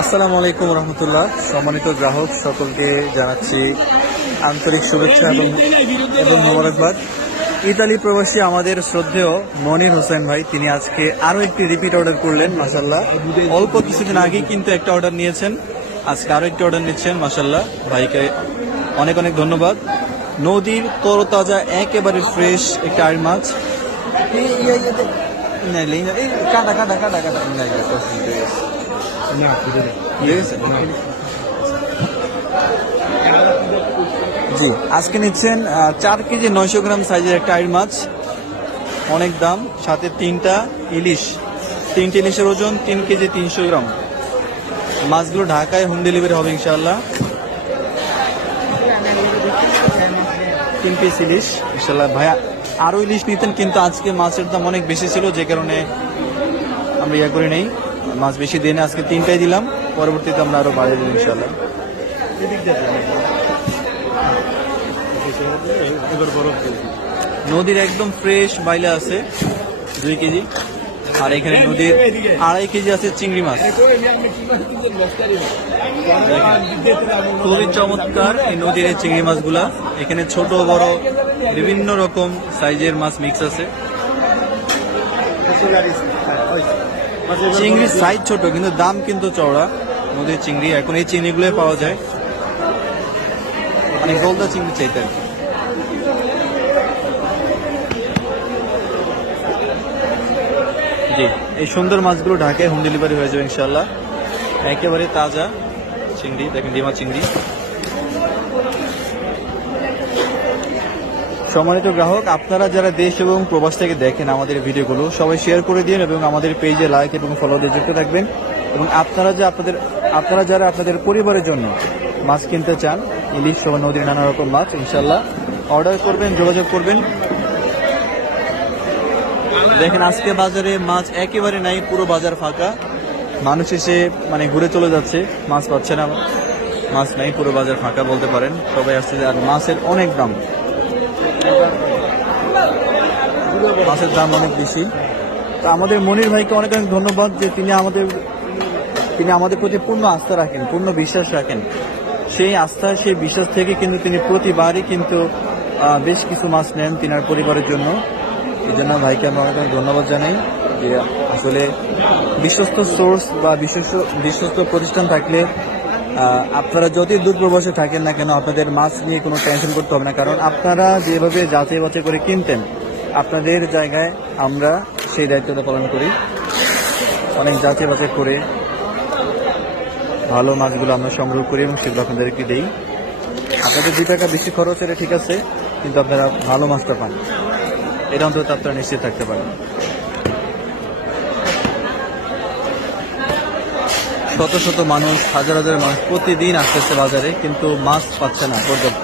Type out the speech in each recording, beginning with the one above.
আসসালামু আলাইকুম রহমতুল্লাহ। সম্মানিত গ্রাহক, সকলকে জানাচ্ছি আন্তরিক শুভেচ্ছা এবং এবং মোবারকবাদ। ইতালি প্রবাসী আমাদের শ্রদ্ধেয় মনির হোসেন ভাই, তিনি আজকে আরও একটি রিপিট অর্ডার করলেন মাসাল্লাহ অল্প কিছুদিন আগেই কিন্তু একটা অর্ডার নিয়েছেন। আজকে আরও একটি অর্ডার নিচ্ছেন মাসাল্লাহ ভাইকে অনেক অনেক ধন্যবাদ। নদীর তরতাজা, একেবারে ফ্রেশ একটা আর মাছ। জি আজকে নিচ্ছেন চার কেজি নয়শো গ্রাম সাইজের একটা আইর মাছ। অনেক দাম সাথে তিনটা ইলিশ। তিনটে ইলিশের ওজন তিন কেজি তিনশো গ্রাম। মাছগুলো ঢাকায় হোম ডেলিভারি হবে ইনশাল্লাহ তিন পিস ইলিশ ইনশাল্লাহ ভাইয়া আরও ইলিশ নিতেন, কিন্তু আজকে মাছের দাম অনেক বেশি ছিল, যে কারণে আমরা ইয়া করে নেই। মাছ বেশি দিয়ে আজকে তিনটাই দিলাম। পরবর্তীতে আমরা আরও বাড়িয়ে দিলাম ইনশাল্লাহ নদীর একদম ফ্রেশ বাইলা আছে, দুই কেজি। আর এখানে নদীর আড়াই কেজি আছে চিংড়ি মাছ। খুবই চমৎকার এই নদীর এই চিংড়ি মাছগুলা। এখানে ছোট, বড় বিভিন্ন রকম সাইজের মাছ মিক্স আছে। চিংড়ির সাইজ ছোট, কিন্তু দাম কিন্তু চওড়া। নদীর চিংড়ি, এখন এই চিংড়িগুলো পাওয়া যায়। মানে গোলদা চিংড়ি চাইতে জি, এই সুন্দর মাছগুলো ঢাকায় হোম ডেলিভারি হয়ে যাবে ইনশাল্লাহ একেবারে তাজা চিংড়ি, দেখেন ডিমা চিংড়ি। সম্মানিত গ্রাহক, আপনারা যারা দেশ এবং প্রবাস থেকে দেখেন আমাদের ভিডিওগুলো, সবাই শেয়ার করে দিন এবং আমাদের পেজে লাইক এবং ফলো দিয়ে যুক্ত থাকবেন। এবং আপনারা যে আপনাদের, আপনারা যারা আপনাদের পরিবারের জন্য মাছ কিনতে চান, ইলিশ সহ নদীর নানা রকম মাছ ইনশাল্লাহ অর্ডার করবেন, যোগাযোগ করবেন। দেখেন, আজকে বাজারে মাছ একেবারে নাই, পুরো বাজার ফাঁকা। মানুষ এসে মানে ঘুরে চলে যাচ্ছে, মাছ পাচ্ছে না। মাছ নাই, পুরো বাজার ফাঁকা বলতে পারেন। সবাই আসছে, আর মাছের অনেক দাম। মাছের দাম অনেক বেশি। তো আমাদের মনির ভাইকে অনেক অনেক ধন্যবাদ যে তিনি আমাদের তিনি আমাদের প্রতি পূর্ণ আস্থা রাখেন, পূর্ণ বিশ্বাস রাখেন। সেই আস্থা, সেই বিশ্বাস থেকে কিন্তু তিনি প্রতিবারই কিন্তু বেশ কিছু মাছ নেন তিনার পরিবারের জন্য। এই জন্য ভাইকে আমরা অনেক অনেক ধন্যবাদ জানাই যে আসলে বিশ্বস্ত সোর্স বা বিশ্বস্ত বিশ্বস্ত প্রতিষ্ঠান থাকলে আপনারা যদি দূর প্রবাসে থাকেন না কেন, আপনাদের মাছ নিয়ে কোনো টেনশন করতে হবে না, কারণ আপনারা যেভাবে যাচাই বাছাই করে কিনতেন, আপনাদের জায়গায় আমরা সেই দায়িত্বটা পালন করি। অনেক যাচাই বাছাই করে ভালো মাছগুলো আমরা সংগ্রহ করি এবং সেগুলো আপনাদেরকে দিই। আপনাদের দুই টাকা বেশি খরচ এটা ঠিক আছে, কিন্তু আপনারা ভালো মাছটা পান। এটা অন্তত আপনারা নিশ্চিত থাকতে পারেন। শত শত মানুষ, হাজার হাজার মানুষ প্রতিদিন আসতেছে বাজারে, কিন্তু মাছ পাচ্ছে না পর্যাপ্ত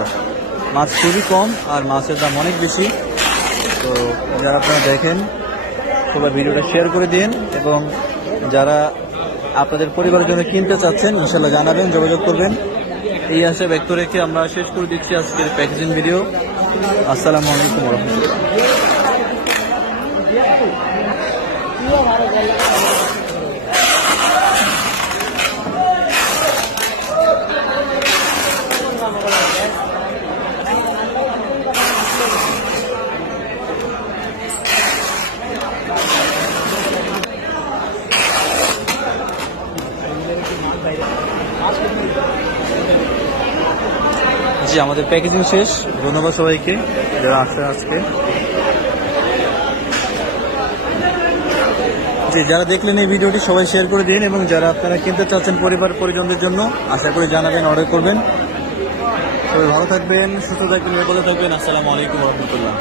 মাছ খুবই কম আর মাছের দাম অনেক বেশি। তো যারা আপনারা দেখেন, সবাই ভিডিওটা শেয়ার করে দিন এবং যারা আপনাদের পরিবারের জন্য কিনতে চাচ্ছেন ইনশাল্লাহ জানাবেন, যোগাযোগ করবেন। এই আশা ব্যক্ত রেখে আমরা শেষ করে দিচ্ছি আজকের প্যাকেজিং ভিডিও আসসালামু আলাইকুম রহমতুল্লাহ। জি, আমাদের প্যাকেজিং শেষ। ধন্যবাদ সবাইকে যারা আসছে আজকে। জি, যারা দেখলেন এই ভিডিওটি সবাই শেয়ার করে দিন এবং যারা আপনারা কিনতে চাচ্ছেন পরিবার পরিজনদের জন্য, আশা করি জানাবেন অর্ডার করবেন। সবাই ভালো থাকবেন, সুস্থ থাকবেন, নিরাপদে থাকবেন। আসসালামু আলাইকুম রহমতুল্লাহ।